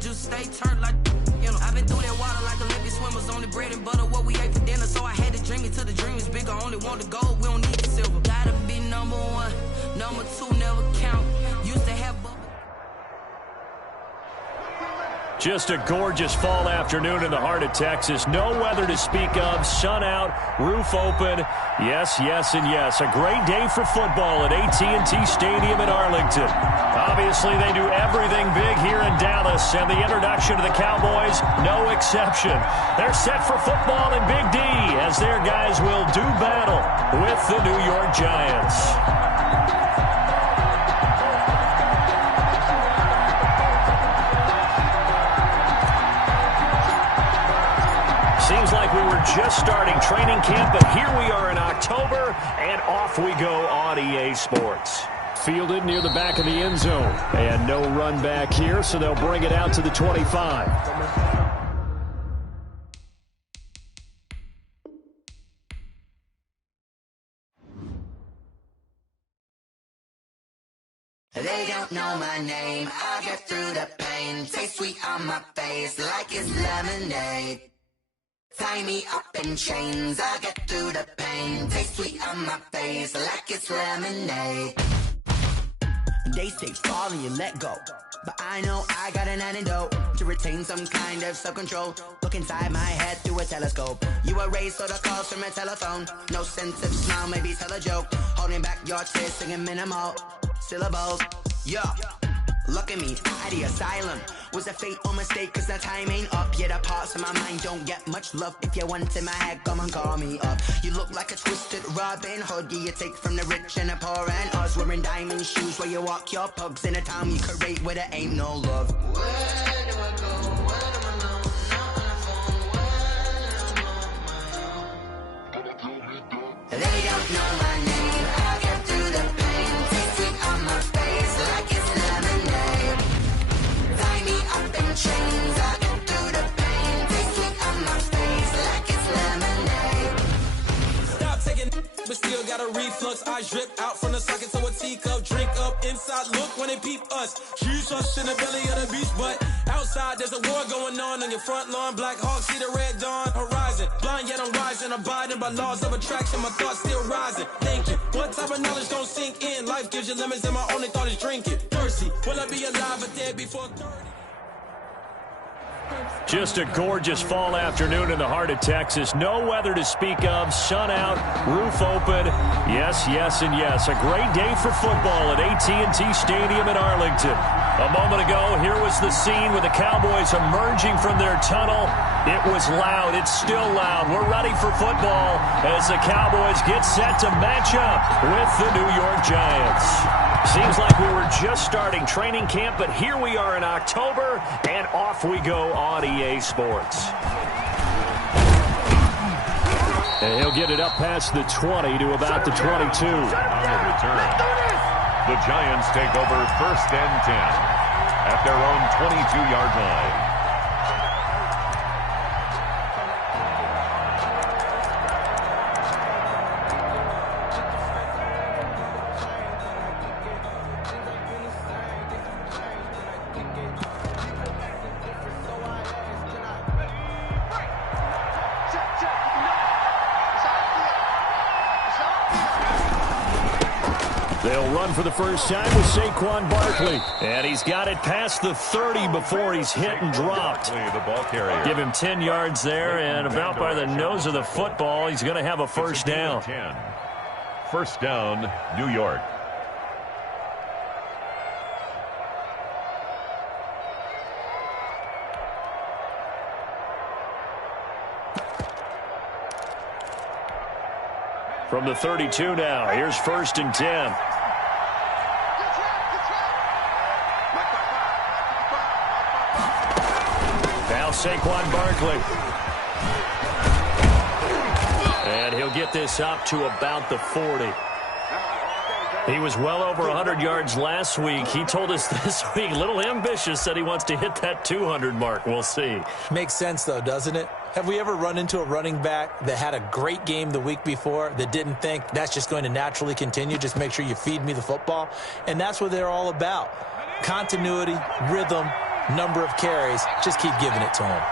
juice stay turned like, you know. I've been through that water like Olympic swimmers, only bread and butter, what we ate for dinner. So I had to dream it till the dream is bigger. Only want the gold, we don't need the silver. Gotta be number one, number two never count. Used to have Just a gorgeous fall afternoon in the heart of Texas. No weather to speak of. Sun out, roof open. Yes, yes, and yes. A great day for football at AT&T Stadium in Arlington. Obviously, they do everything big here in Dallas, and the introduction to the Cowboys, no exception. They're set for football in Big D as their guys will do battle with the New York Giants. Seems like we were just starting training camp, but here we are in October, and off we go on EA Sports. Fielded near the back of the end zone, and no run back here, so they'll bring it out to the 25. They don't know my name, I get through the pain. Taste sweet on my face like it's lemonade. Tie me up in chains, I get through the pain. Taste sweet on my face like it's lemonade. They say fall and you let go, but I know I got an antidote to retain some kind of self-control. Look inside my head through a telescope. You erase all the calls from a telephone. No sense of smile, maybe tell a joke. Holding back your tears, singing minimal syllables. Yeah, look at me, at the asylum. Was a fate or mistake, cause the time ain't up. Yet the parts of my mind don't get much love. If you want in my head, come and call me up. You look like a twisted Robin Hood. Yeah, you take from the rich and the poor and us. Wearing diamond shoes where you walk your pugs. In a town you create where there ain't no love. Where do I go? Where am I known? Not on the phone. Where am I known? They don't know my name. I get through the pain. Taste sweet on my face like it's lemonade. Tie me up in chains. I get through the pain. Taste sweet on my face like it's lemonade. Stop taking, but still got a reflux. Eyes drip out from the socket to a teacup. Drink up inside, look when they peep us. Jesus in the belly of the beast, but outside there's a war going on your front lawn. Black Hawk, see the red dawn horizon. Blind yet I'm rising, abiding by laws of attraction. My thoughts still rising. Thinking, what type of knowledge don't sink in? Life gives you lemons and my only thought is drinking. Thirsty, will I be alive or dead before 30? Just a gorgeous fall afternoon in the heart of Texas. No weather to speak of. Sun out, roof open. Yes, yes, and yes. A great day for football at AT&T Stadium in Arlington. A moment ago, here was the scene with the Cowboys emerging from their tunnel. It was loud. It's still loud. We're ready for football as the Cowboys get set to match up with the New York Giants. Seems like we were just starting training camp, but here we are in October, and off we go on EA Sports. And he'll get it up past the 20 to about the 22. On the return, the Giants take over 1st and 10 at their own 22-yard line. They'll run for the first time with Saquon Barkley. And he's got it past the 30 before he's hit and dropped. The ball carrier. Give him 10 yards there, and about by the nose of the football, he's going to have a first down. 10. First down, New York. From the 32 now, here's 1st and 10. Now Saquon Barkley. And he'll get this up to about the 40. He was well over 100 yards last week. He told us this week, a little ambitious, said he wants to hit that 200 mark. We'll see. Makes sense, though, doesn't it? Have we ever run into a running back that had a great game the week before that didn't think that's just going to naturally continue? Just make sure you feed me the football. And that's what they're all about. Continuity, rhythm, number of carries. Just keep giving it to him.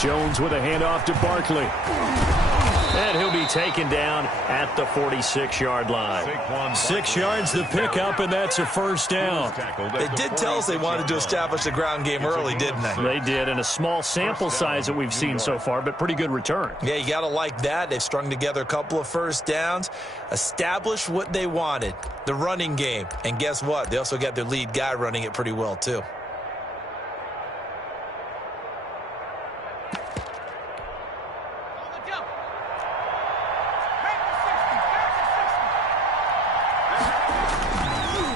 Jones with a handoff to Barkley. And he'll be taken down at the 46-yard line. 6 yards the pickup, and that's a first down. They did tell us they wanted to establish the ground game early, didn't they? They did, and a small sample size that we've seen so far, but pretty good return. Yeah, you got to like that. They've strung together a couple of first downs, established what they wanted, the running game. And guess what? They also got their lead guy running it pretty well, too.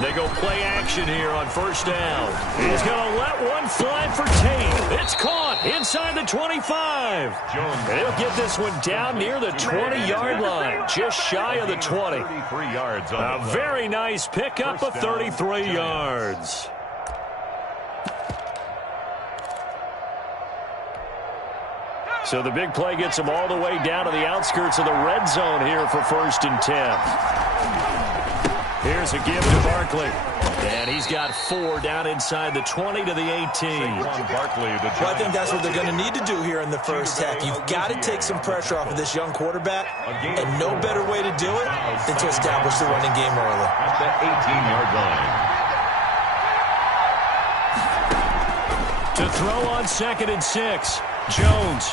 They go play action here on first down. He's going to let one fly for Tate. It's caught inside the 25. They'll get this one down near the 20-yard line, just shy of the 20. A very nice pickup of 33 yards. So the big play gets them all the way down to the outskirts of the red zone here for 1st and 10. Here's a give to Barkley. And he's got 4 down inside the 20 to the 18. Well, I think that's what they're going to need to do here in the first half. You've got to take some pressure off of this young quarterback, and no better way to do it than to establish the running game early. At the 18-yard line. To throw on 2nd and 6. Jones.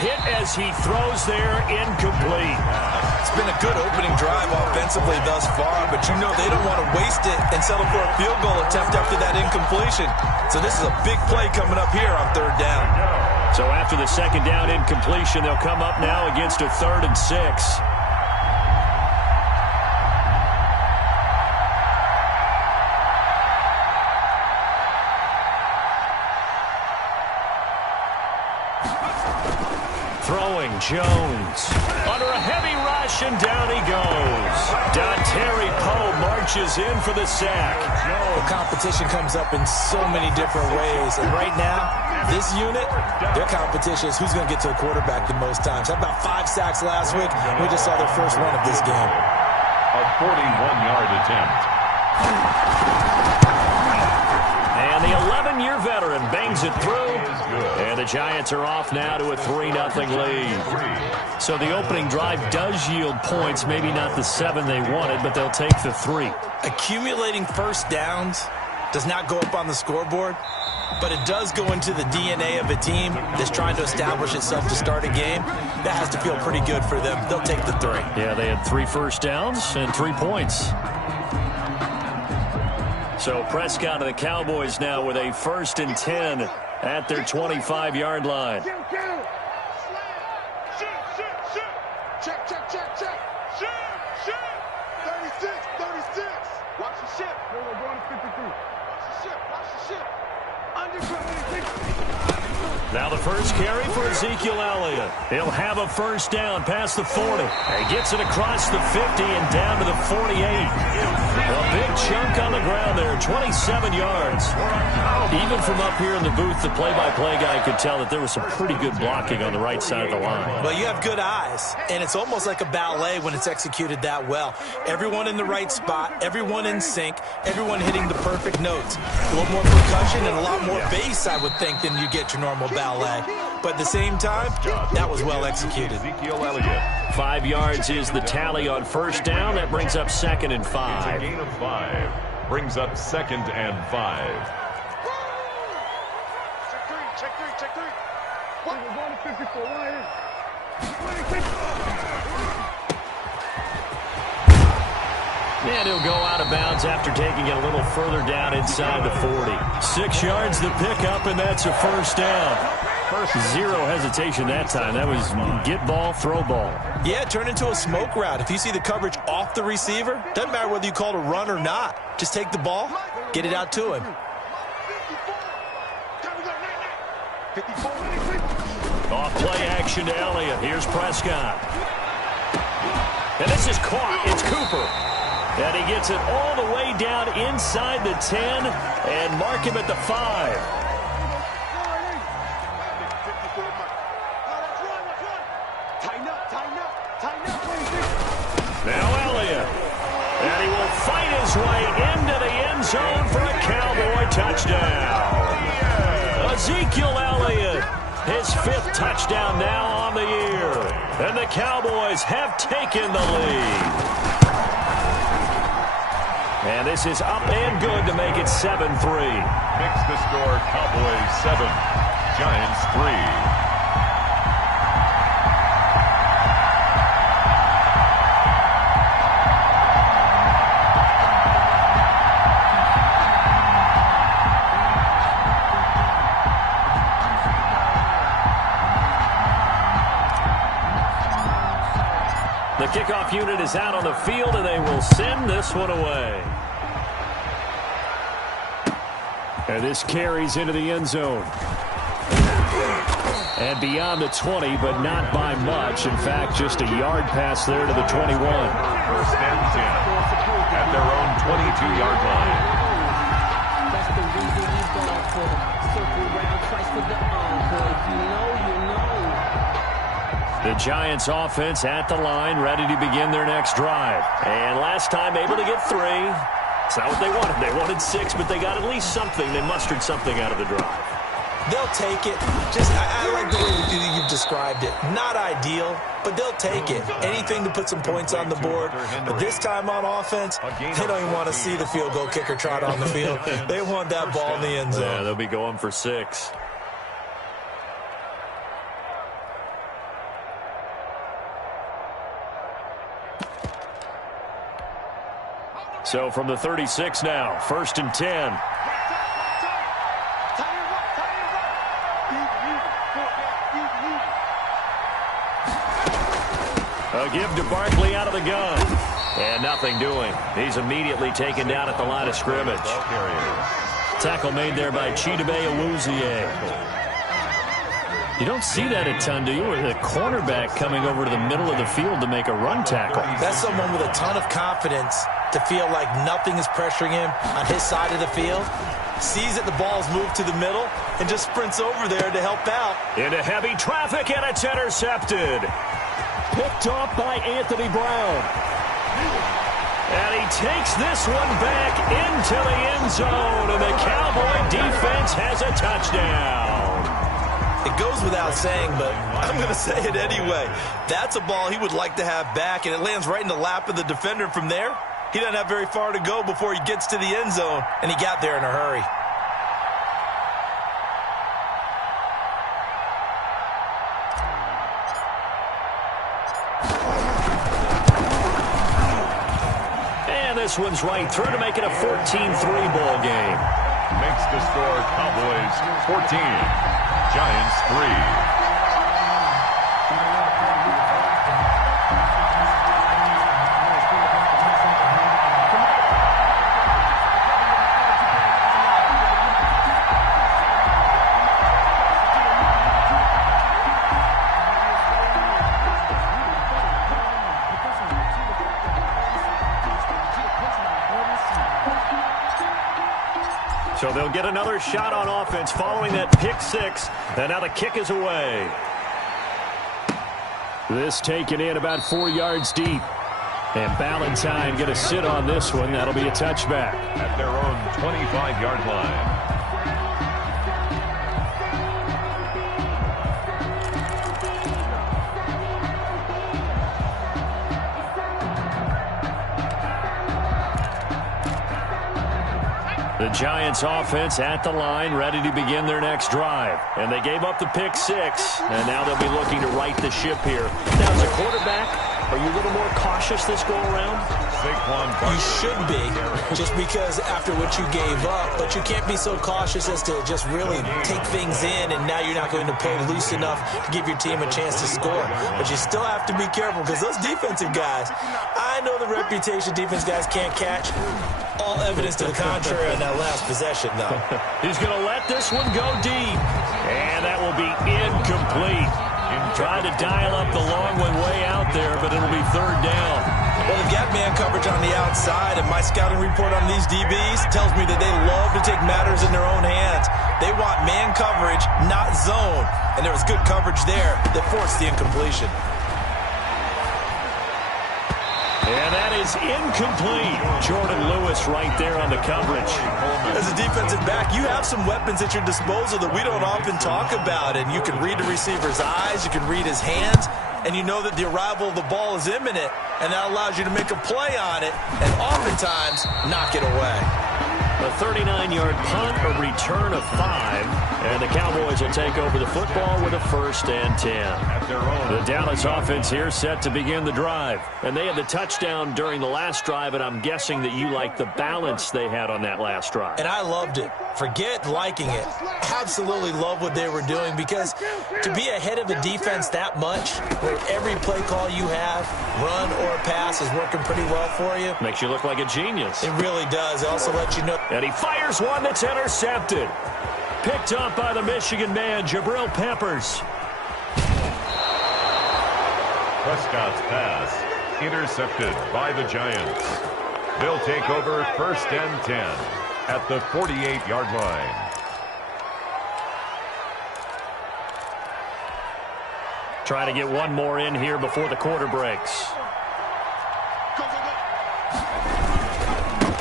Hit as he throws there, incomplete. It's been a good opening drive offensively thus far, but you know they don't want to waste it and settle for a field goal attempt after that incompletion. So this is a big play coming up here on 3rd down. So after the 2nd down incompletion, they'll come up now against a 3rd and 6. Throwing Jones. Under a heavy rush, and down he goes. Dontari Poe marches in for the sack. The competition comes up in so many different ways. And right now, this unit, their competition is who's going to get to the quarterback the most times. Had about 5 sacks last week. We just saw their first one of this game. A 41-yard attempt. And the 11-year veteran bangs it through. And the Giants are off now to a 3-0 lead. So the opening drive does yield points, maybe not the 7 they wanted, but they'll take the 3. Accumulating first downs does not go up on the scoreboard, but it does go into the DNA of a team that's trying to establish itself to start a game. That has to feel pretty good for them. They'll take the 3. Yeah, they had 3 first downs and 3 points. So Prescott and the Cowboys now with a 1st and 10 at their 25-yard line. Check. Shoot. 36. Watch the ship. We're going to 53. Watch the ship. Now the first carry for Ezekiel Elliott. He'll have a first down past the 40. He gets it across the 50 and down to the 48. A big chunk on the ground there, 27 yards. Even from up here in the booth, the play-by-play guy could tell that there was some pretty good blocking on the right side of the line. Well, you have good eyes, and it's almost like a ballet when it's executed that well. Everyone in the right spot, everyone in sync, everyone hitting the perfect notes. A little more percussion and a lot more bass, I would think, than you get your normal ballet. But at the same time, that was well executed. Ezekiel Elliott. 5 yards is the tally on first down. That brings up 2nd and 5. Gain of 5 brings up 2nd and 5. Check three. What? We're going to 54. And he'll go out of bounds after taking it a little further down inside the 40. 6 yards the pickup, and that's a first down. Zero hesitation that time. That was get ball, throw ball. Yeah, turn into a smoke route. If you see the coverage off the receiver, doesn't matter whether you call it a run or not. Just take the ball, get it out to him. Off play action to Elliott. Here's Prescott. And this is caught. It's Cooper. And he gets it all the way down inside the 10 and mark him at the 5. touchdown. Ezekiel Elliott, his 5th touchdown now on the year. And the Cowboys have taken the lead. And this is up and good to make it 7-3. Makes the score Cowboys 7, Giants 3. The kickoff unit is out on the field, and they will send this one away. And this carries into the end zone. And beyond the 20, but not by much. In fact, just a yard pass there to the 21. First and 10 at their own 22-yard line. That's the reason you go for circle round twice for the encore. If you know, you know. The Giants offense at the line, ready to begin their next drive. And last time able to get 3. It's not what they wanted. They wanted 6, but they got at least something. They mustered something out of the drive. They'll take it. I like the way you've described it. Not ideal, but they'll take it. Anything to put some points on the board. But this time on offense, they don't even want to see the field goal kicker trot on the field. They want that ball in the end zone. Yeah, they'll be going for 6. So from the 36 now, 1st and 10. A give to Barkley out of the gun. And nothing doing. He's immediately taken down at the line of scrimmage. Tackle made there by Chidobe Awuzie. You don't see that a ton, do you? With a cornerback coming over to the middle of the field to make a run tackle. That's someone with a ton of confidence to feel like nothing is pressuring him on his side of the field. Sees that the ball's moved to the middle and just sprints over there to help out. Into heavy traffic, and it's intercepted. Picked off by Anthony Brown. And he takes this one back into the end zone, and the Cowboy defense has a touchdown. It goes without saying, but I'm going to say it anyway. That's a ball he would like to have back, and it lands right in the lap of the defender from there. He doesn't have very far to go before he gets to the end zone, and he got there in a hurry. And this one's right through to make it a 14-3 ball game. Makes the score Cowboys 14, Giants 3. So they'll get another shot on offense following that pick 6. And now the kick is away. This taken in about 4 yards deep. And Ballantyne going to sit on this one. That'll be a touchback. At their own 25-yard line. The Giants offense at the line, ready to begin their next drive. And they gave up the pick 6, and now they'll be looking to right the ship here. Now, as a quarterback, are you a little more cautious this go-around? You should be, just because after what you gave up, but you can't be so cautious as to just really take things in, and now you're not going to pull loose enough to give your team a chance to score. But you still have to be careful, because those defensive guys, I know the reputation defense guys can't catch. All evidence to the contrary on that last possession, though. He's going to let this one go deep. And that will be incomplete. Trying to dial up the long one way out there, but it'll be 3rd down. Well, they've got man coverage on the outside, and my scouting report on these DBs tells me that they love to take matters in their own hands. They want man coverage, not zone. And there was good coverage there that forced the incompletion. And that is incomplete. Jordan Lewis right there on the coverage. As a defensive back, you have some weapons at your disposal that we don't often talk about. And you can read the receiver's eyes, you can read his hands, and you know that the arrival of the ball is imminent. And that allows you to make a play on it and oftentimes knock it away. A 39-yard punt, a return of 5, and the Cowboys will take over the football with a 1st and 10. The Dallas offense here set to begin the drive, and they had the touchdown during the last drive, and I'm guessing that you like the balance they had on that last drive. And I loved it. Forget liking it. Absolutely love what they were doing, because to be ahead of a defense that much, where every play call you have, run or pass, is working pretty well for you. Makes you look like a genius. It really does. It also lets you know. And he fires one that's intercepted. Picked up by the Michigan man, Jabril Peppers. Prescott's pass intercepted by the Giants. They'll take over 1st and 10 at the 48-yard line. Try to get one more in here before the quarter breaks.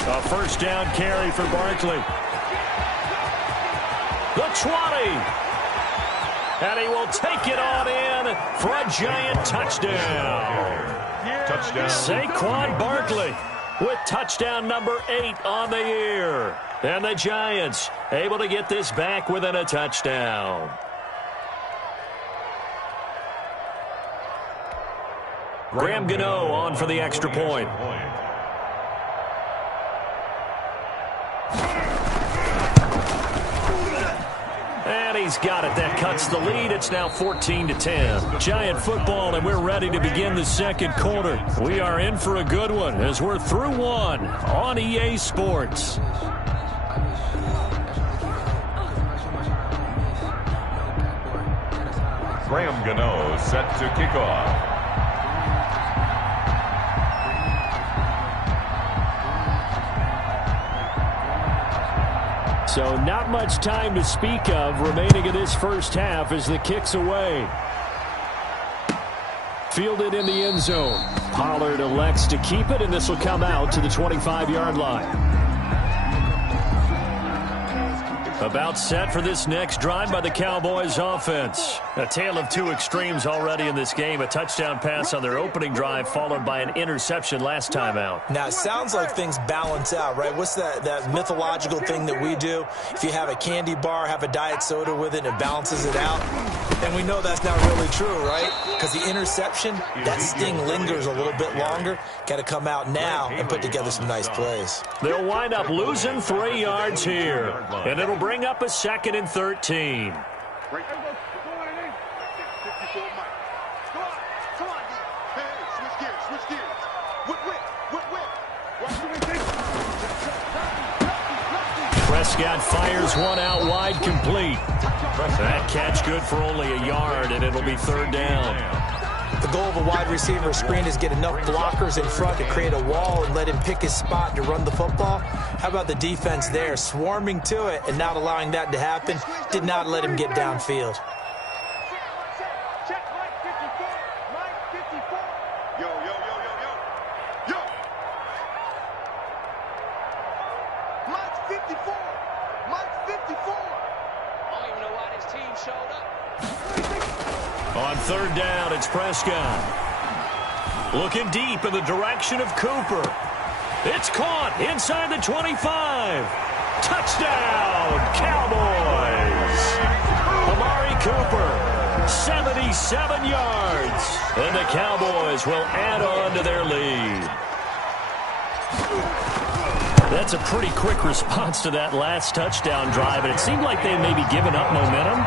A 1st down carry for Barkley. The 20. And he will take it on in for a Giant touchdown. Touchdown. Saquon Barkley with touchdown number 8 on the year. And the Giants able to get this back within a touchdown. Graham Gano on for the extra point. And he's got it. That cuts the lead. It's now 14-10. Giant football, and we're ready to begin the second quarter. We are in for a good one as we're through one on EA Sports. Graham Gano set to kick off. So not much time to speak of remaining in this first half as the kick's away. Fielded in the end zone. Pollard elects to keep it, and this will come out to the 25-yard line. About set for this next drive by the Cowboys offense. A tale of two extremes already in this game. A touchdown pass on their opening drive followed by an interception last time out. Now, it sounds like things balance out, right? What's that mythological thing that we do? If you have a candy bar, have a diet soda with it, and it balances it out. And we know that's not really true, right? Because the interception, that sting lingers a little bit longer. Got to come out now and put together some nice plays. They'll wind up losing 3 yards here. And it'll bring up a 2nd and 13. Prescott fires one out wide, complete. That catch good for only a yard, and it'll be 3rd down. The goal of a wide receiver screen is get enough blockers in front to create a wall and let him pick his spot to run the football. How about the defense there, swarming to it and not allowing that to happen? Did not let him get downfield. On 3rd down, it's Prescott. Looking deep in the direction of Cooper. It's caught inside the 25. Touchdown, Cowboys. Amari Cooper, 77 yards. And the Cowboys will add on to their lead. That's a pretty quick response to that last touchdown drive, and it seemed like they had maybe given up momentum.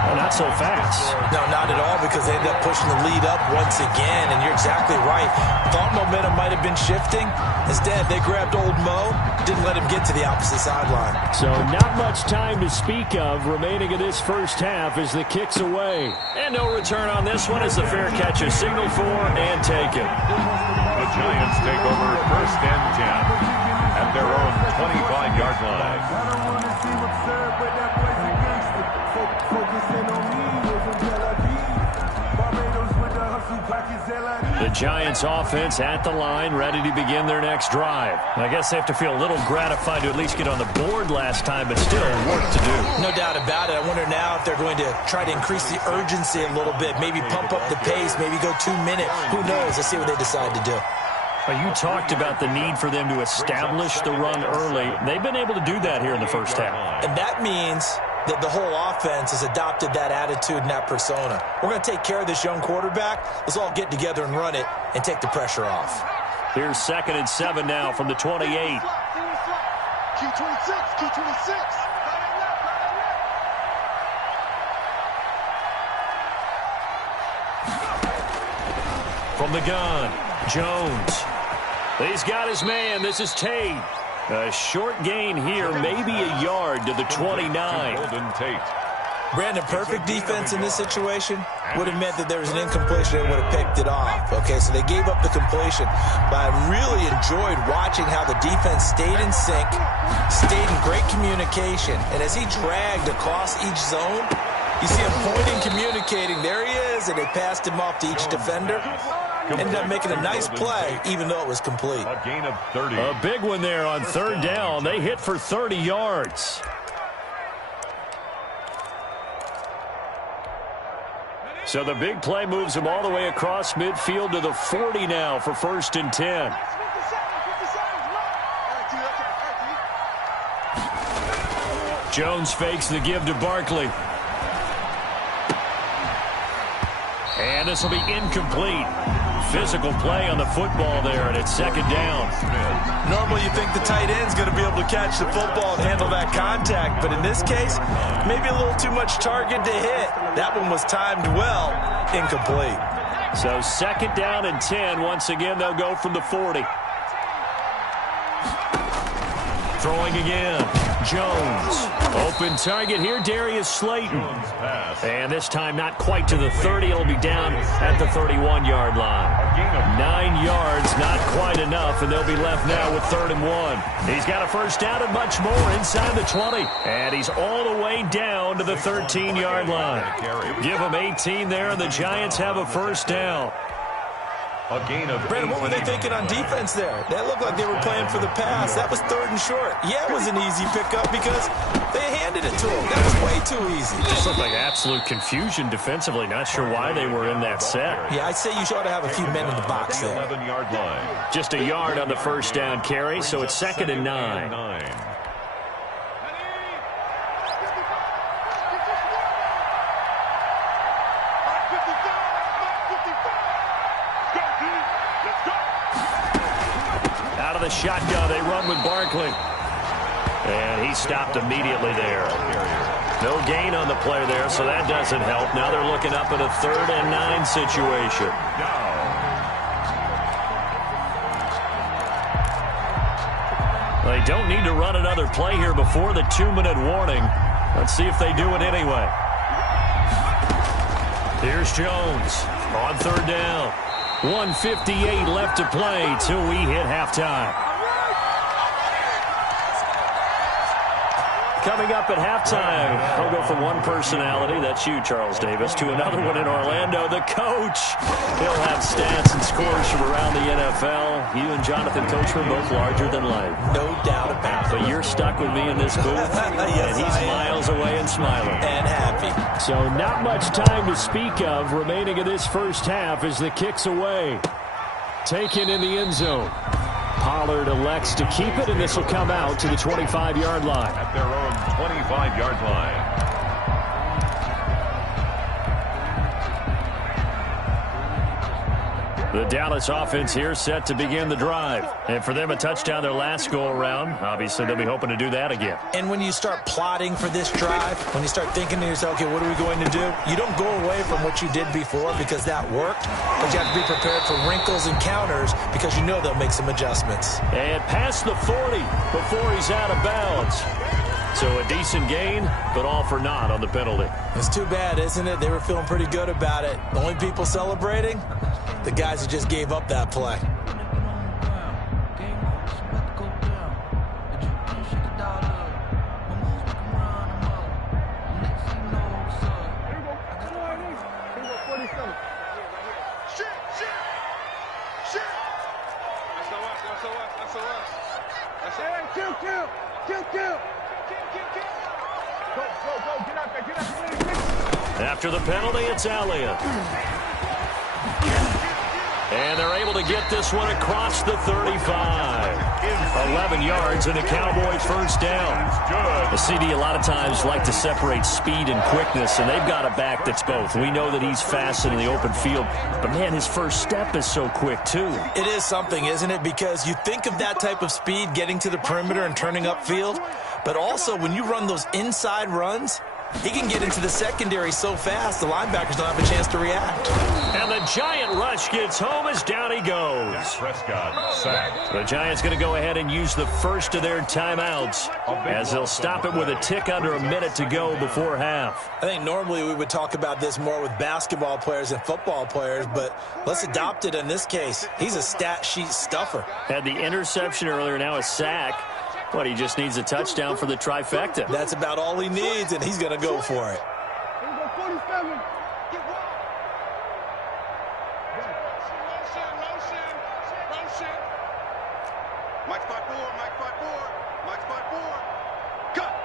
Well, not so fast. No, not at all, because they ended up pushing the lead up once again, and you're exactly right. Thought momentum might have been shifting. Instead, they grabbed old Mo, didn't let him get to the opposite sideline. So not much time to speak of remaining in this first half as the kick's away. And no return on this one as the fair catch is signaled for and taken. The Giants take over 1st and 10 at their own 25-yard line. Focusing on me, was in Tel Aviv. Barbados with the hustle, pockets LID. The Giants offense at the line, ready to begin their next drive. I guess they have to feel a little gratified to at least get on the board last time, but still work to do. No doubt about it. I wonder now if they're going to try to increase the urgency a little bit, maybe pump up the pace, maybe go 2 minute. Who knows? Let's see what they decide to do. You talked about the need for them to establish the run early. They've been able to do that here in the first half. And that means that the whole offense has adopted that attitude and that persona. We're going to take care of this young quarterback. Let's all get together and run it and take the pressure off. Here's 2nd and 7 now from the 28. Q26. From the gun, Jones. He's got his man. This is Tate. A short gain here, maybe a yard to the 29. Brandon, perfect defense in this situation would have meant that there was an incompletion and would have picked it off. Okay, so they gave up the completion. But I really enjoyed watching how the defense stayed in sync, stayed in great communication. And as he dragged across each zone, you see him pointing, communicating. There he is, and they passed him off to each defender. Ended up making a nice play, even though it was complete. A gain of 30. A big one there on 3rd down. They hit for 30 yards. So the big play moves them all the way across midfield to the 40 now for 1st and 10. Jones fakes the give to Barkley. And this will be incomplete. Physical play on the football there, and it's 2nd down. Normally you think the tight end's going to be able to catch the football and handle that contact, but in this case, maybe a little too much target to hit. That one was timed well, incomplete. So 2nd down and 10. Once again, they'll go from the 40. Throwing again. Jones. Open target here, Darius Slayton. And this time not quite to the 30. It'll be down at the 31-yard line. 9 yards, not quite enough, and they'll be left now with 3rd and 1. He's got a first down and much more inside the 20. And he's all the way down to the 13-yard line. Give him 18 there, and the Giants have a first down. A gain of Brandon, what were they thinking on defense there? That looked like they were playing for the pass. That was 3rd and short. Yeah, it was an easy pickup because they handed it to him. That was way too easy. Just looked like absolute confusion defensively. Not sure why they were in that set. Yeah, I'd say you ought to have a few men in the box there. 11-yard line. Just a yard on the first down carry, so it's 2nd and 9. Out of the shotgun, they run with Barkley. And he stopped immediately there. No gain on the play there, so that doesn't help. Now they're looking up at a 3rd and 9 situation. They don't need to run another play here before the 2-minute warning. Let's see if they do it anyway. Here's Jones on 3rd down. 1:58 left to play till we hit halftime. Coming up at halftime, I'll go from one personality, that's you, Charles Davis, to another one in Orlando, the coach. He'll have stats and scores from around the NFL. You and Jonathan Coachman both larger than life. No doubt about it. But you're stuck with me in this booth, yes, and he's miles away and smiling. And happy. So not much time to speak of remaining in this first half as the kick's away. Taken in the end zone. Pollard elects to keep it, and this will come out to the 25-yard line. At their own 25-yard line. The Dallas offense here set to begin the drive. And for them, a touchdown their last go-around. Obviously, they'll be hoping to do that again. And when you start plotting for this drive, when you start thinking to yourself, okay, what are we going to do? You don't go away from what you did before because that worked. But you have to be prepared for wrinkles and counters because you know they'll make some adjustments. And past the 40 before he's out of bounds. So a decent gain, but all for naught on the penalty. It's too bad, isn't it? They were feeling pretty good about it. The only people celebrating, the guys who just gave up that play. After the penalty, it's Elliott. And they're able to get this one across the 35. 11 yards and a Cowboys first down. The CD a lot of times like to separate speed and quickness, and they've got a back that's both. We know that he's fast in the open field, but, man, his first step is so quick, too. It is something, isn't it? Because you think of that type of speed getting to the perimeter and turning upfield, but also when you run those inside runs, he can get into the secondary so fast the linebackers don't have a chance to react. And the Giant rush gets home as down he goes. Prescott sacked. The Giants going to go ahead and use the first of their timeouts as they'll stop it with a tick under a minute to go before half. I think normally we would talk about this more with basketball players and football players, but let's adopt it in this case. He's a stat sheet stuffer. Had the interception earlier, now a sack. But he just needs a touchdown for the trifecta. That's about all he needs, and he's going to go for it. Mike 5-4, Mike 5-4, Mike 5-4. Cut.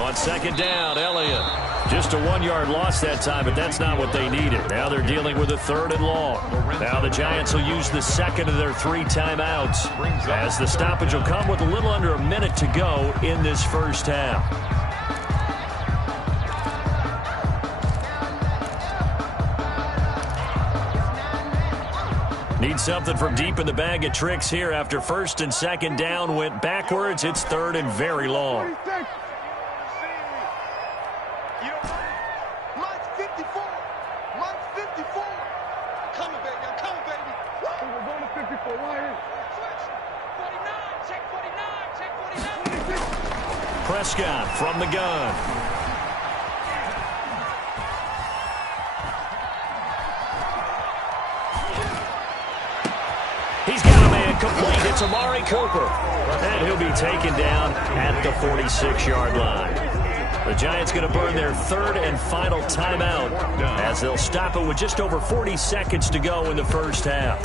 On second down, Elliott. Just a 1-yard loss that time, but that's not what they needed. Now they're dealing with a 3rd and long. Now the Giants will use the second of their 3 timeouts, as the stoppage will come with a little under a minute to go in this first half. Need something from deep in the bag of tricks here after 1st and 2nd down went backwards. It's 3rd and very long. Prescott from the gun. He's got a man complete. It's Amari Cooper. And he'll be taken down at the 46-yard line. The Giants going to burn their 3rd and final timeout as they'll stop it with just over 40 seconds to go in the first half.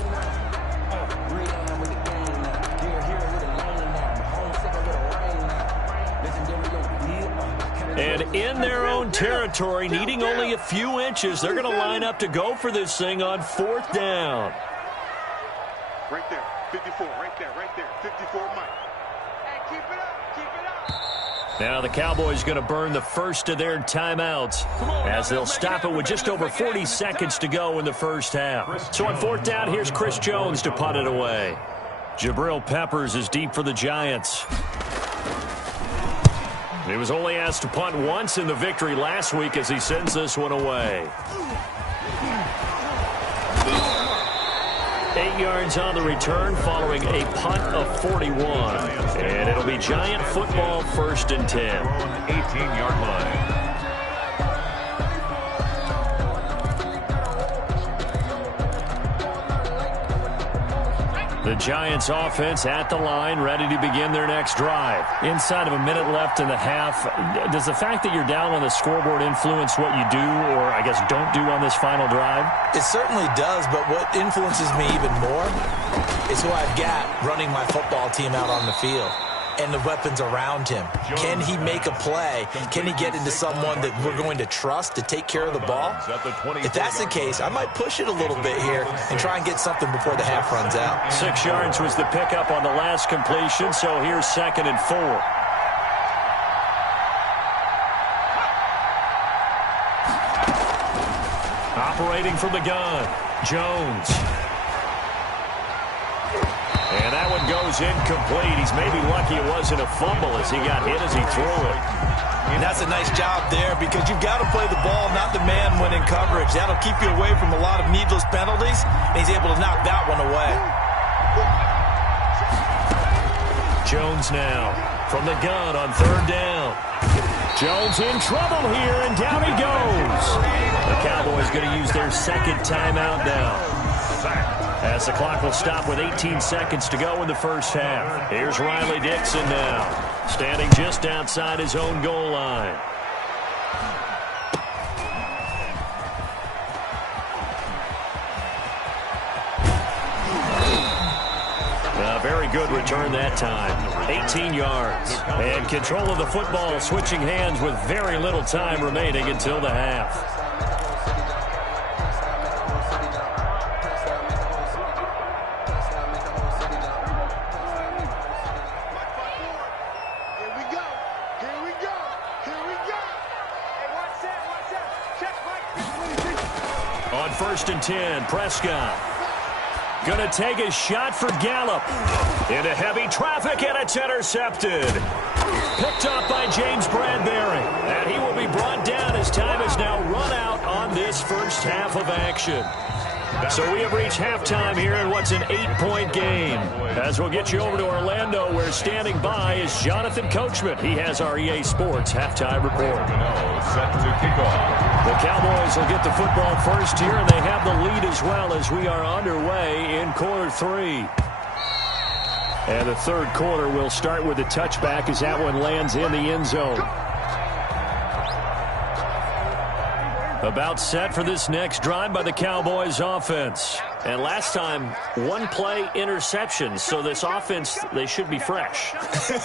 And in their own territory, needing only a few inches, they're going to line up to go for this thing on 4th down. Right there, 54, right there, 54, Mike. Hey, keep it up. Now the Cowboys going to burn the first of their timeouts as they'll stop it with just over 40 seconds to go in the first half. So on 4th down, here's Chris Jones to punt it away. Jabril Peppers is deep for the Giants. He was only asked to punt once in the victory last week as he sends this one away. 8 yards on the return following a punt of 41. And it'll be Giant football 1st and 10. 18-yard line. The Giants offense at the line, ready to begin their next drive. Inside of a minute left in the half, does the fact that you're down on the scoreboard influence what you do, or I guess don't do on this final drive? It certainly does, but what influences me even more is who I've got running my football team out on the field and the weapons around him. Can he make a play? Can he get into someone that we're going to trust to take care of the ball? If that's the case, I might push it a little bit here and try and get something before the half runs out. 6 yards was the pickup on the last completion, so here's 2nd and 4. Operating from the gun, Jones. And that one goes incomplete. He's maybe lucky it wasn't a fumble as he got hit as he threw it. And that's a nice job there because you've got to play the ball, not the man when in coverage. That'll keep you away from a lot of needless penalties, and he's able to knock that one away. Jones now from the gun on 3rd down. Jones in trouble here, and down he goes. The Cowboys going to use their 2nd timeout now, as the clock will stop with 18 seconds to go in the first half. Here's Riley Dixon now, standing just outside his own goal line. A very good return that time. 18 yards. And control of the football switching hands with very little time remaining until the half. On 1st and 10, Prescott. Going to take a shot for Gallup. Into heavy traffic, and it's intercepted. Picked up by James Bradbury. And he will be brought down as time is now run out on this first half of action. So we have reached halftime here in what's an 8-point game. As we'll get you over to Orlando, where standing by is Jonathan Coachman. He has our EA Sports halftime report. Set to kick off. The Cowboys will get the football first here, and they have the lead as well as we are underway in quarter 3. And the third quarter will start with a touchback as that one lands in the end zone. About set for this next drive by the Cowboys offense. And last time, one-play interception. So this offense, they should be fresh.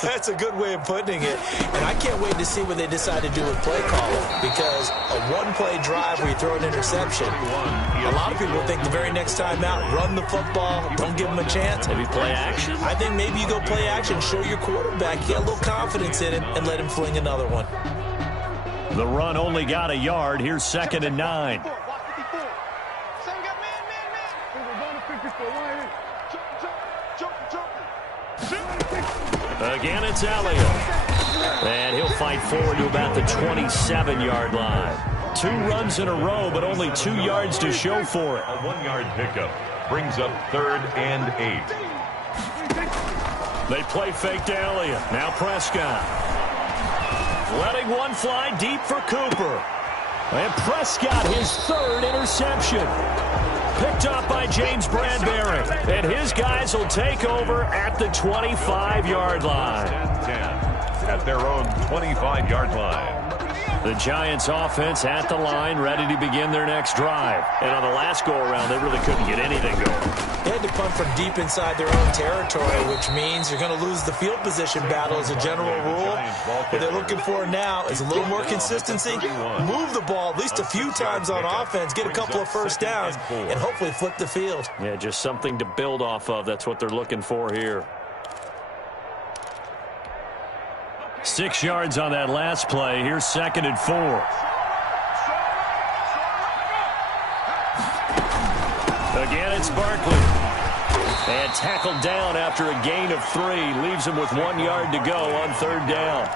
That's a good way of putting it. And I can't wait to see what they decide to do with play calling. Because a one-play drive where you throw an interception, a lot of people think the very next time out, run the football, don't give them a chance. Maybe play action? I think maybe you go play action, show your quarterback, get a little confidence in him, and let him fling another one. The run only got a yard. Here's 2nd and 9. Again, it's Elliott. And he'll fight forward to about the 27-yard line. 2 runs in a row, but only 2 yards to show for it. A 1-yard pickup brings up 3rd and 8. They play fake to Elliott. Now Prescott. Letting one fly deep for Cooper. And Prescott, his 3rd interception. Picked up by James Bradbury. And his guys will take over at the 25-yard line. 10 at their own 25-yard line. The Giants offense at the line, ready to begin their next drive. And on the last go-around, they really couldn't get anything going. They had to punt from deep inside their own territory, which means you're going to lose the field position battle as a general rule. What they're looking for now is a little more consistency, move the ball at least a few times on offense, get a couple of first downs, and hopefully flip the field. Yeah, just something to build off of. That's what they're looking for here. 6 yards on that last play. Here's 2nd and 4. Again, it's Barkley. And tackled down after a gain of 3. Leaves him with 1 yard to go on 3rd down.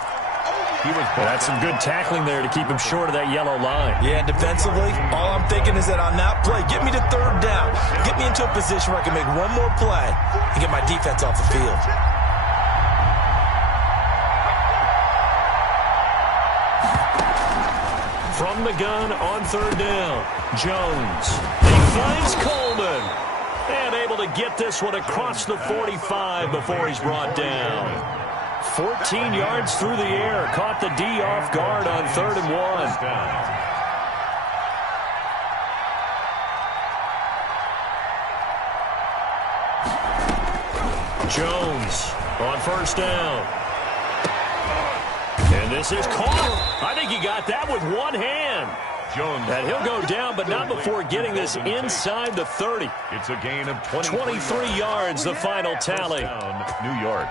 That's some good tackling there to keep him short of that yellow line. Yeah, defensively, all I'm thinking is that on that play, get me to 3rd down. Get me into a position where I can make one more play and get my defense off the field. From the gun on 3rd down, Jones. He finds Coleman. And able to get this one across the 45 before he's brought down. 14 yards through the air. Caught the D off guard on 3rd and 1. Jones on 1st down. And this is caught. I think he got that with one hand. Jones. And he'll go down, but not before getting this inside the 30. It's a gain of 23 yards, the final tally. Down, New York.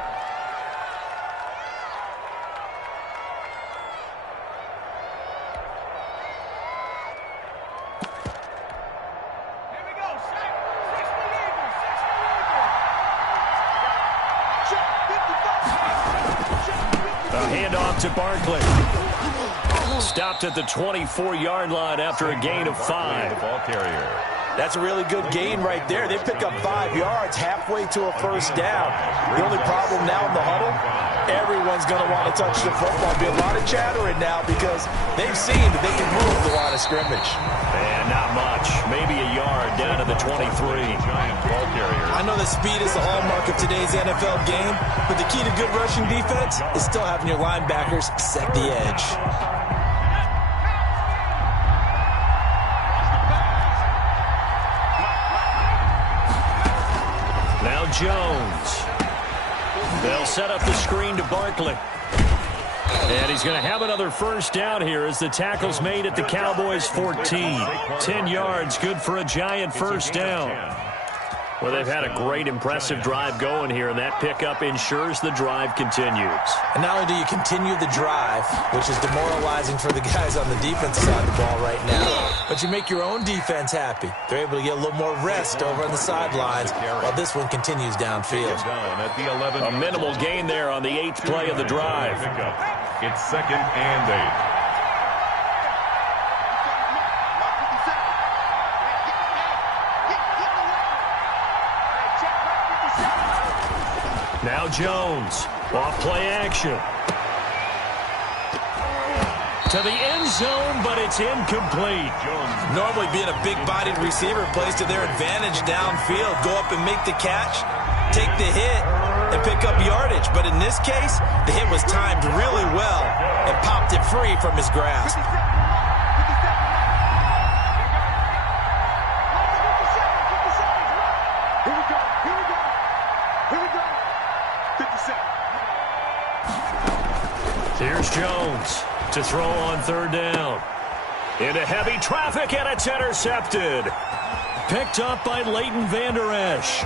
A handoff to Barkley. Stopped at the 24-yard line after a gain of 5. The ball carrier. That's a really good gain right there. They pick up 5 yards halfway to a first down. The only problem now in the huddle, everyone's going to want to touch the football. There'll be a lot of chattering now because they've seen that they can move the line of scrimmage. And not much. Maybe a yard down to the 23. Giant ball carrier. I know that speed is the hallmark of today's NFL game, but the key to good rushing defense is still having your linebackers set the edge. Now Jones. set up the screen to Barkley. And he's going to have another first down here as the tackle's made at the Cowboys' 14. 10 yards, good for a Giant first down. Well, they've had a great, impressive drive going here, and that pickup ensures the drive continues. And not only do you continue the drive, which is demoralizing for the guys on the defensive side of the ball right now, but you make your own defense happy. They're able to get a little more rest over on the sidelines while this one continues downfield. A minimal gain there on the 8th play of the drive. It's 2nd and 8. Now Jones, off play action. To the end zone, but it's incomplete. Normally being a big-bodied receiver plays to their advantage downfield. Go up and make the catch, take the hit, and pick up yardage. But in this case, the hit was timed really well and popped it free from his grasp. Here's Jones to throw on 3rd down. Into heavy traffic, and it's intercepted. Picked up by Leighton Vander Esch.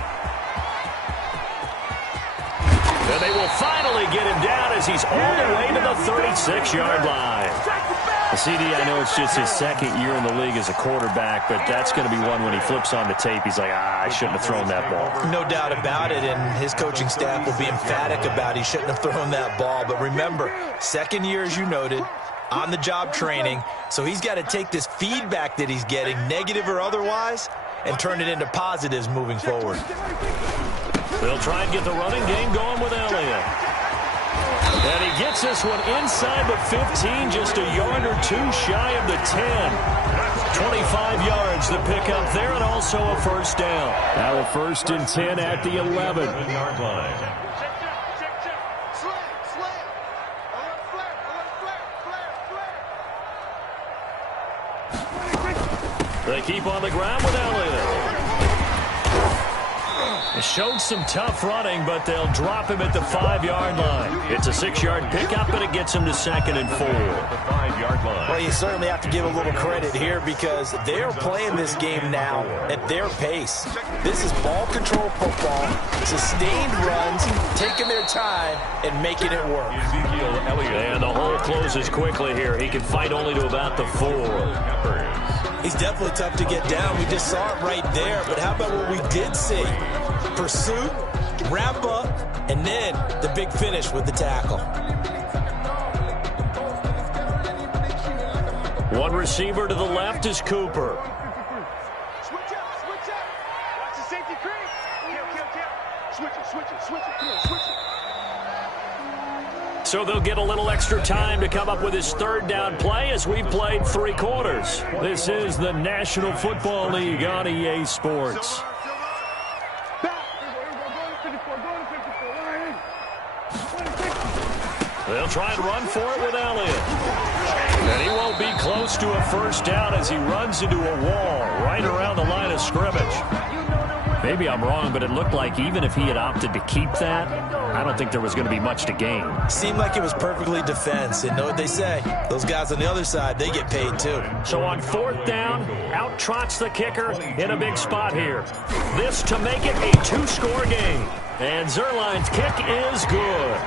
And they will finally get him down as he's all the way to the 36-yard line. CD, I know it's just his 2nd year in the league as a quarterback, but that's going to be one when he flips on the tape. He's like, I shouldn't have thrown that ball. No doubt about it, and his coaching staff will be emphatic about he shouldn't have thrown that ball. But remember, 2nd year, as you noted, on-the-job training, so he's got to take this feedback that he's getting, negative or otherwise, and turn it into positives moving forward. They'll try and get the running game going with Elliott. And he gets this one inside the 15, just a yard or two shy of the 10. 25 yards the pickup there, and also a first down. Now a 1st and 10 at the 11-yard line. They keep on the ground with Elliott. They showed some tough running, but they'll drop him at the 5-yard line. It's a 6-yard pickup, but it gets him to 2nd and 4. The 5-yard line. Well, you certainly have to give a little credit here because they're playing this game now at their pace. This is ball control football, sustained runs, taking their time and making it work. And the hole closes quickly here. He can fight only to about the 4. He's definitely tough to get down. We just saw it right there. But how about what we did see? Pursuit, wrap up, and then the big finish with the tackle. One receiver to the left is Cooper. Switch up. Watch the safety creep. Switch it. Come on, switch it. So they'll get a little extra time to come up with his 3rd down play as we've played 3 quarters. This is the National Football League on EA Sports. They'll try and run for it with Elliott. And he won't be close to a first down as he runs into a wall right around the line of scrimmage. Maybe I'm wrong, but it looked like even if he had opted to keep that, I don't think there was going to be much to gain. Seemed like it was perfectly defense. And know what they say? Those guys on the other side, they get paid too. So on 4th down, out trots the kicker in a big spot here. This to make it a 2-score game. And Zerline's kick is good.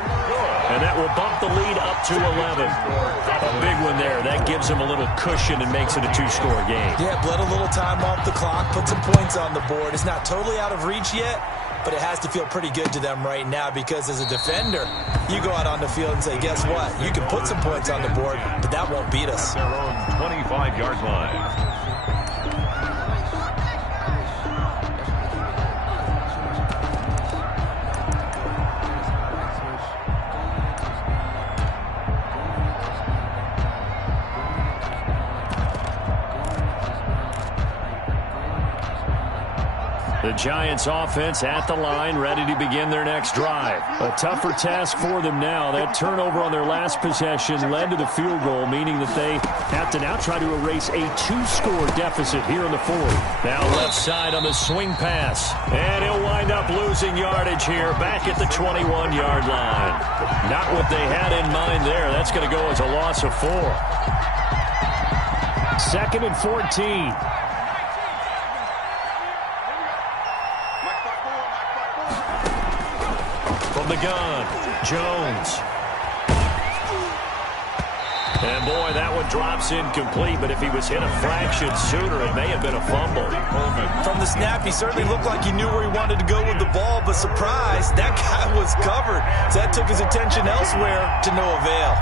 And that will bump the lead up to 11. A big one there. That gives him a little cushion and makes it a 2-score game. Yeah, bled a little time off the clock, put some points on the board. It's not totally out of reach yet, but it has to feel pretty good to them right now because as a defender, you go out on the field and say, guess what? You can put some points on the board, but that won't beat us. Their own 25-yard line. The Giants offense at the line, ready to begin their next drive. A tougher task for them now. That turnover on their last possession led to the field goal, meaning that they have to now try to erase a 2-score deficit here in the fourth. Now left side on the swing pass. And he'll wind up losing yardage here back at the 21-yard line. Not what they had in mind there. That's going to go as a loss of 4. 2nd and 14. From the gun, Jones. And boy, that one drops incomplete, but if he was hit a fraction sooner, it may have been a fumble. From the snap, he certainly looked like he knew where he wanted to go with the ball, but surprise, that guy was covered. So that took his attention elsewhere to no avail.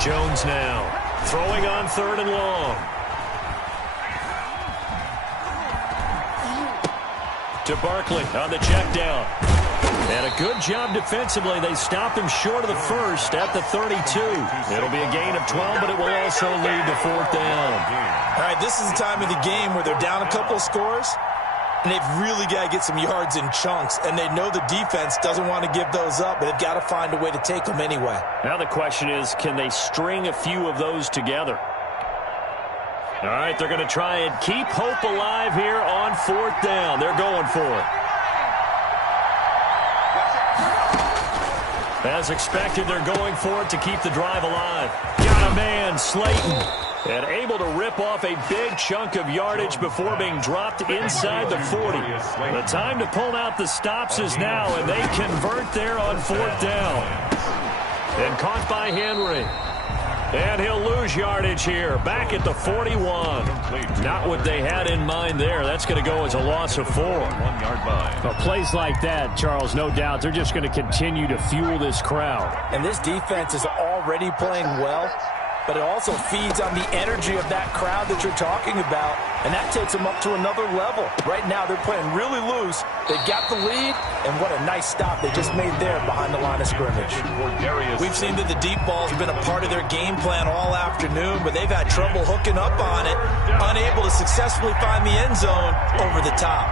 Jones now throwing on 3rd and long. To Barkley on the check down. And a good job defensively. They stopped him short of the first at the 32. It'll be a gain of 12, but it will also lead to 4th down. All right, this is the time of the game where they're down a couple of scores, and they've really got to get some yards in chunks, and they know the defense doesn't want to give those up, but they've got to find a way to take them anyway. Now the question is, can they string a few of those together? All right, they're going to try and keep hope alive here on 4th down. They're going for it. As expected, they're going for it to keep the drive alive. Got a man, Slayton. And able to rip off a big chunk of yardage before being dropped inside the 40. The time to pull out the stops is now, and they convert there on 4th down. And caught by Henry. And he'll lose yardage here, back at the 41. Not what they had in mind there. That's going to go as a loss of 4. 1-yard line. Well, plays like that, Charles, no doubt, they're just going to continue to fuel this crowd. And this defense is already playing well, but it also feeds on the energy of that crowd that you're talking about, and that takes them up to another level. Right now, they're playing really loose. They've got the lead, and what a nice stop they just made there behind the line of scrimmage. We've seen that the deep ball's been a part of their game plan all afternoon, but they've had trouble hooking up on it, unable to successfully find the end zone over the top.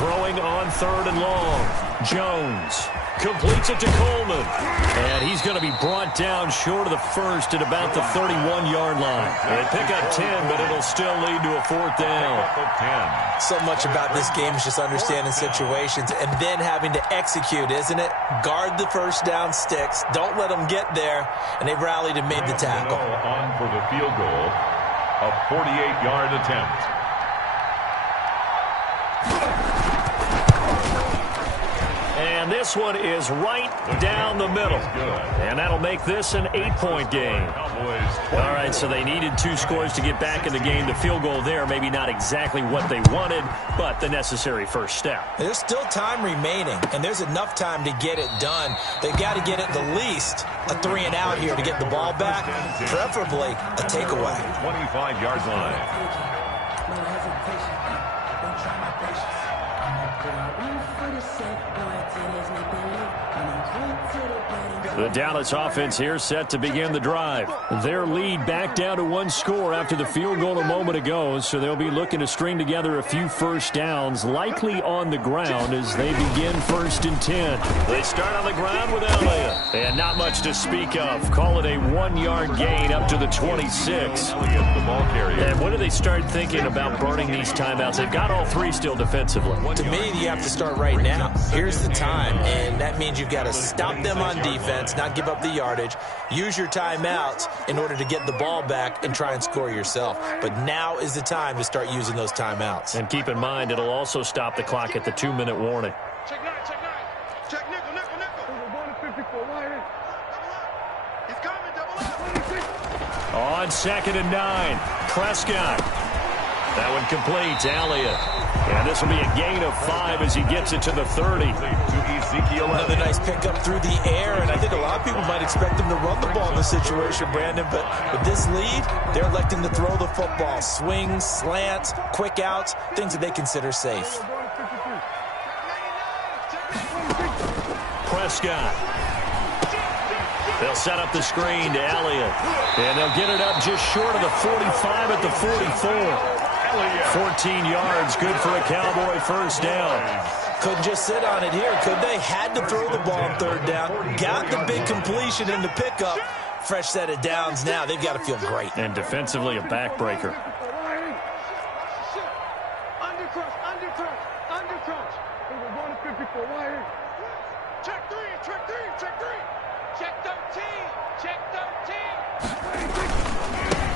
Throwing on 3rd and long. Jones completes it to Coleman. And he's going to be brought down short of the first at about the 31-yard line. They pick up 10, but it'll still lead to a 4th down. So much about this game is just understanding situations and then having to execute, isn't it? Guard the first down sticks. Don't let them get there. And they've rallied and made the tackle. On for the field goal, a 48-yard attempt. And this one is right down the middle. And that'll make this an 8-point game. All right, so they needed 2 scores to get back in the game. The field goal there, maybe not exactly what they wanted, but the necessary first step. There's still time remaining, and there's enough time to get it done. They've got to get at the least a 3-and-out here to get the ball back, preferably a takeaway. 25-yard line. No hesitation. Don't try my patience. The Dallas offense here set to begin the drive. Their lead back down to 1 score after the field goal a moment ago, so they'll be looking to string together a few first downs, likely on the ground as they begin 1st and 10. They start on the ground with Elliott. And not much to speak of. Call it a 1-yard gain up to the 26. And when do they start thinking about burning these timeouts? They've got all 3 still defensively. To me, you have to start right now. Here's the time, and that means you've got to stop them on defense, not give up the yardage, use your timeouts in order to get the ball back and try and score yourself. But now is the time to start using those timeouts. And keep in mind, it'll also stop the clock at the 2-minute warning. Check 9, check 9. Check nickel, nickel, nickel. 54, wide in. He's coming, double up. On 2nd and 9, Prescott. That one complete. Elliott And this will be a gain of 5 as he gets it to the 30. Another nice pickup through the air, and I think a lot of people might expect him to run the ball in this situation, Brandon, but with this lead, they're electing to throw the football. Swings, slants, quick outs, things that they consider safe. Prescott. They'll set up the screen to Elliott. And they'll get it up just short of the 45 at the 44. 14 yards, good for a Cowboy first down. Couldn't just sit on it here, could they? Had to throw the ball on third down. Got the big completion in the pickup. Fresh set of downs now. They've got to feel great. And defensively, a backbreaker. Undercrouch. We're going to 54 right here. Check 3. Check 13.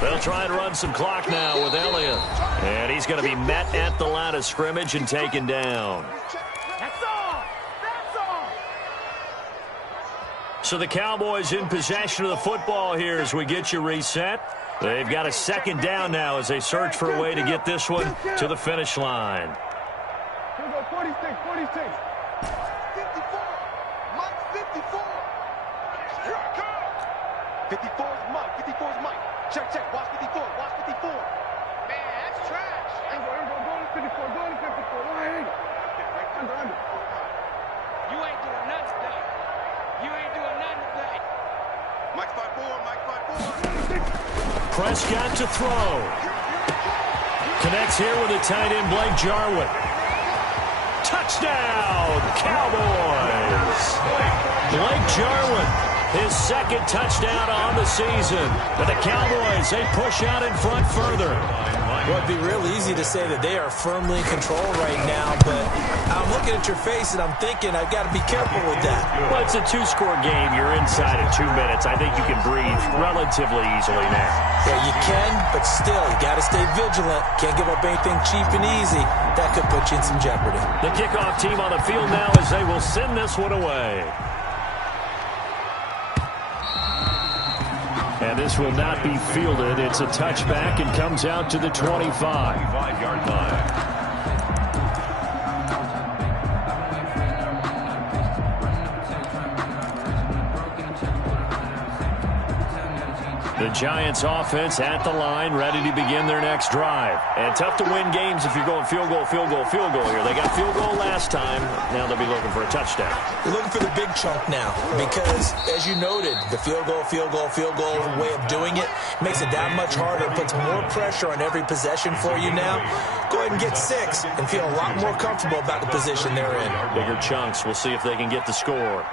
They'll try and run some clock now with Elliott. And he's going to be met at the line of scrimmage and taken down. That's all. So the Cowboys in possession of the football here as we get you reset. They've got a second down now as they search for a way to get this one to the finish line. Here we go, 46. 54. Mike, 54. Here I come. 54 is Mike. Check. Watch 54. Man, that's trash. Here we go. Go to 54. Right here. Under. You ain't doing nothing today. Mike 5-4. Prescott to throw. Connects here with the tight end, Blake Jarwin. Touchdown, Cowboys! Blake Jarwin, his second touchdown on the season. And the Cowboys, they push out in front further. Well, it'd be real easy to say that they are firmly in control right now, but I'm looking at your face and I'm thinking I've got to be careful with that. Well, it's a two-score game. You're inside of 2 minutes. I think you can breathe relatively easily now. Yeah, you can, but still, you got to stay vigilant. Can't give up anything cheap and easy. That could put you in some jeopardy. The kickoff team on the field now as they will send this one away. And this will not be fielded. It's a touchback and comes out to the 25-yard line. The Giants offense at the line, ready to begin their next drive. And tough to win games if you're going field goal here. They got field goal last time. Now they'll be looking for a touchdown. They're looking for the big chunk now because, as you noted, the field goal way of doing it makes it that much harder. It puts more pressure on every possession for you now. Go ahead and get 6 and feel a lot more comfortable about the position they're in. Bigger chunks. We'll see if they can get the score.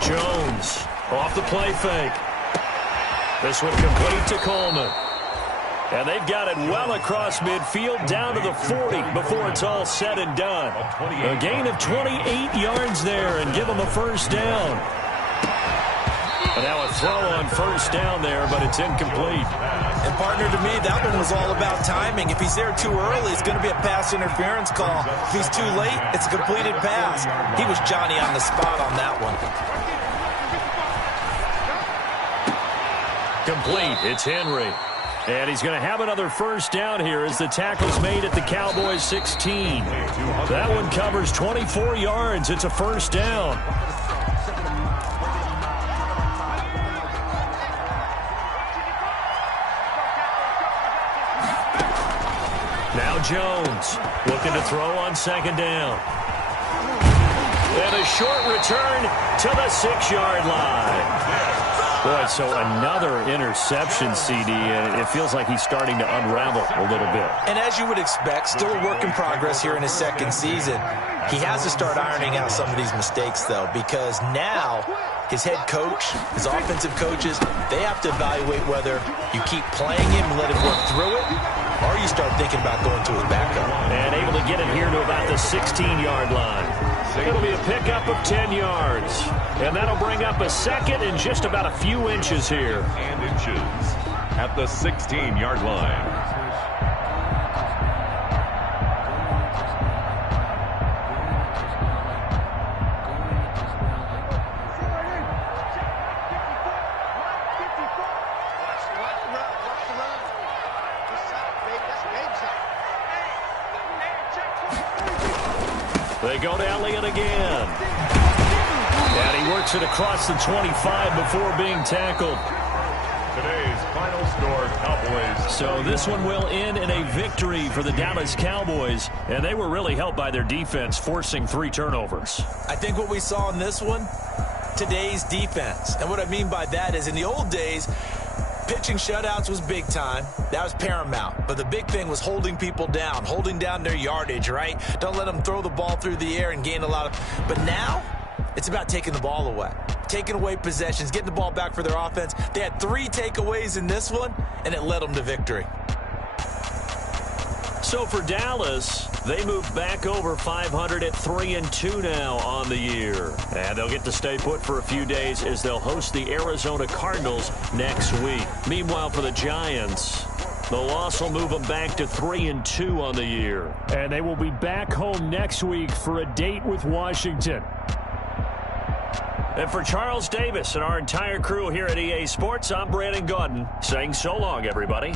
Jones off the play fake. This one complete to Coleman. And they've got it well across midfield down to the 40 before it's all said and done. A gain of 28 yards there and give them a first down. And now a throw on first down there, but it's incomplete. And partner, to me, that one was all about timing. If he's there too early, it's going to be a pass interference call. If he's too late, it's a completed pass. He was Johnny on the spot on that one. Complete. It's Henry. And he's going to have another first down here as the tackle's made at the Cowboys 16. That one covers 24 yards. It's a first down. Now Jones looking to throw on second down. And a short return to the 6-yard line. Boy, so another interception, CD, and it feels like he's starting to unravel a little bit. And as you would expect, still a work in progress here in his second season. He has to start ironing out some of these mistakes, though, because now his head coach, his offensive coaches, they have to evaluate whether you keep playing him and let him work through it, or you start thinking about going to his backup. And able to get it here to about the 16-yard line. It'll be a pickup of 10 yards. And that'll bring up a second and just about a few inches here. And inches at the 16-yard line. They go to Elliott again. And he works it across the 25 before being tackled. Today's final score, Cowboys. So this one will end in a victory for the Dallas Cowboys, and they were really helped by their defense, forcing 3 turnovers. I think what we saw in this one, today's defense. And what I mean by that is in the old days, pitching shutouts was big time. That was paramount. But the big thing was holding people down, holding down their yardage, right? Don't let them throw the ball through the air and gain a lot of... But now, it's about taking the ball away. Taking away possessions, getting the ball back for their offense. They had 3 takeaways in this one, and it led them to victory. So for Dallas, they move back over 500 at 3-2 now on the year. And they'll get to stay put for a few days as they'll host the Arizona Cardinals next week. Meanwhile, for the Giants, the loss will move them back to 3-2 on the year. And they will be back home next week for a date with Washington. And for Charles Davis and our entire crew here at EA Sports, I'm Brandon Gaudin saying so long, everybody.